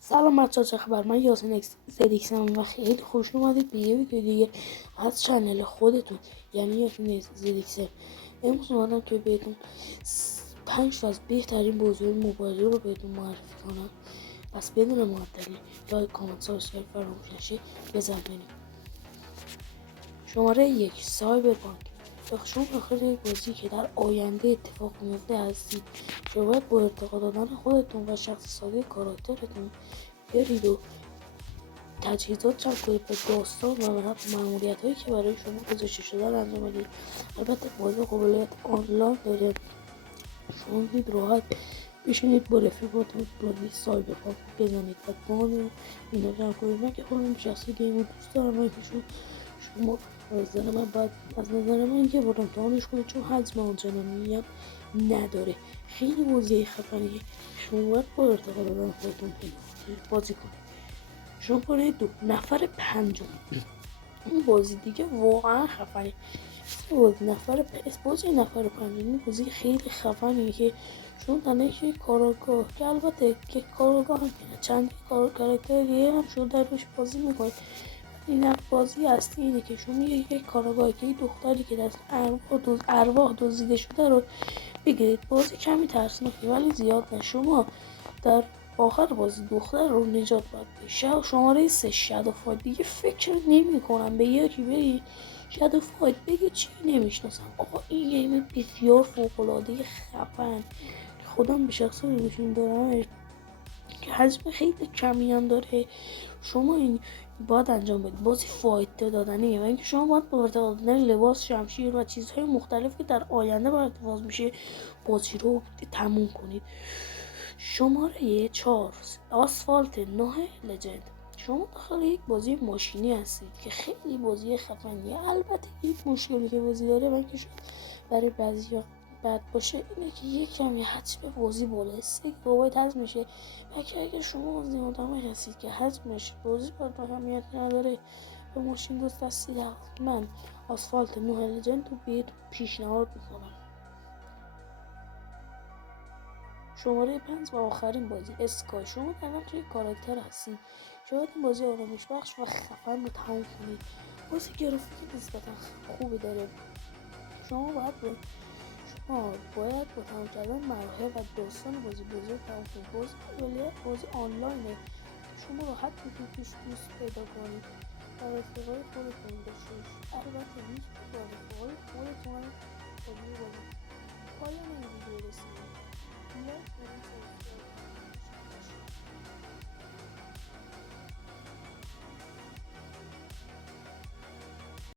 سلام بچه‌ها، چه خبر؟ من یاسین زدیکسم و خیلی خوش اومدید به یه ویدیو دیگه از چنل خودتون، یعنی یاسین زدیکسم. امروز اومدم که بهتون 5 تا از بهترین بازی‌های موبایلی رو بهتون معرفی کنم. پس بدون معطلی لایک، کامنت، سابسکرایب فراموش نشه. بزنید. شماره 1 سایبرپانک. شما داخل یک بازی که در آینده اتفاق میفته هستید. شما باید با ارتقا دادن خودتون و شخص سازی کاراکترتون برید و تجهیزات جمع کنید به داستان و مأموریت هایی که برای شما گذاشته شده رو انجام بدید. البته بازی قابلیت آنلاین داره. شما میتونید راحت بشینید با رفیقاتون بازی سایبرپانک بزنید و بان و اینا جمع کنید. من که خودم شخصی گیم رو دوست دارم و شما از نظر من یه بار امتحانش کنید، چون حجم آنچنانی هم نداره. خیلی بازی خفنیه. شما باید با ارتقا دادن خودتون بازی کنید. شماره 2 نفر پنجم. اون بازی دیگه واقعا خفنه. بازی نفر پنجم بازی خیلی خفنیه که شما تنها یک کاراگاه، که البته که کاراگاه هم چند کاراکتر دیگه هم شما در روش بازی میکنید. این بازی اصلی اینه که شما یک کاراگاه که دختری که دست ارواح دزدیده شده رو بگیرید. بازی کمی ترسناکه ولی زیاد نه. شما در آخر بازی دختر رو نجات باید بدید. شماره 3 شادو فایت. دیگه فکر نمی کنم به یکی بگی شادو فایت بگی چی نمیشناسم. آقا این گیم بسیار فوق العاده خفن، خودم به شخصه نشون دارم که حجم خیلی کمی هم داره. شما این باید انجام بدید. بازی فایت دادنیه و اینکه شما باید با ارتقا دادن لباس، شمشیر و چیزهای مختلف که در آینده برات باز میشه بازی رو تموم کنید. شماره 4 آسفالت 9 لجند. شما داخل یک بازی ماشینی هستید که خیلی بازی خفنیه. البته یک مشکلی که بازی داره و اینکه شاید برای بعضیا بد باشه اینه که یک کمی حجم بازی بالا 3 گیگابایت حجم میشه و که اگه شما از این آدمایی هستید که حجمش بازی براتون اهمیت نداره و ماشین دوست هستید، من آسفالت 9 لجند رو بهتون پیشنهاد میکنم. شماره 5 و آخرین بازی اسکای. شما الان توی کاراکتر هستید. شاید این بازی آرامش بخش و خفن رو تموم کنید. بازی گرافیک نسبتا خوبی داره. شما باید با تمام کردن مراحل و داستان بازی رو تمام کنید. بازی آنلاینه. شما راحت میتونید توش دوست پیدا کنید و رفیقای خودتون بشید. البته میتونید با رفیقای خودتون بازی پایان